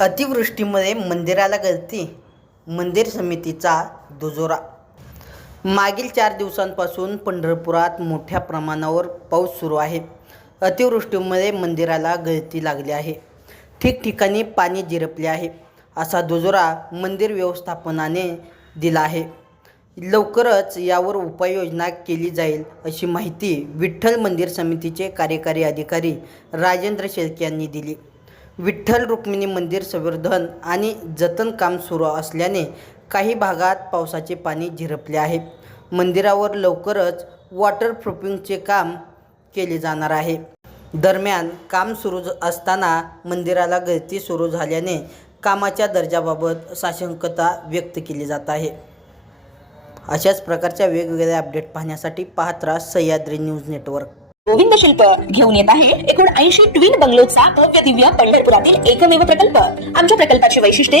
अतिवृष्टीमुळे मंदिराला गळती मंदिर समितीचा दुजोरा. मागील चार दिवसांपासून पंढरपुरात मोठ्या प्रमाणावर पाऊस सुरू आहे. अतिवृष्टीमुळे मंदिराला गळती लागली आहे. ठिकठिकाणी पाणी जिरपले आहे. असा दुजोरा मंदिर व्यवस्थापनाने दिला आहे. लवकरच यावर उपाययोजना केली जाईल अशी माहिती विठ्ठल मंदिर समितीचे कार्यकारी अधिकारी राजेंद्र शेळके यांनी दिली. विठ्ठल रुक्मिणी मंदिर संवर्धन आणि जतन काम सुरू असल्याने काही भागात पावसाचे पाणी झिरपले आहे. मंदिरावर लवकरच वॉटरप्रूफिंगचे काम केले जाणार आहे. दरम्यान काम सुरू असताना मंदिराला गळती सुरू झाल्याने कामाच्या दर्जाबाबत साशंकता व्यक्त केली जात आहे. अशाच प्रकारच्या वेगवेगळ्या अपडेट पाहण्यासाठी पाहत राहा सह्याद्री न्यूज नेटवर्क. गोविंद शिल्प घेऊन येत आहे एकूण ऐंशी ट्विन बंगलोचा भव्य दिव्य पंढरपुरातील एकमेव प्रकल्प. आमच्या प्रकल्पाची वैशिष्ट्ये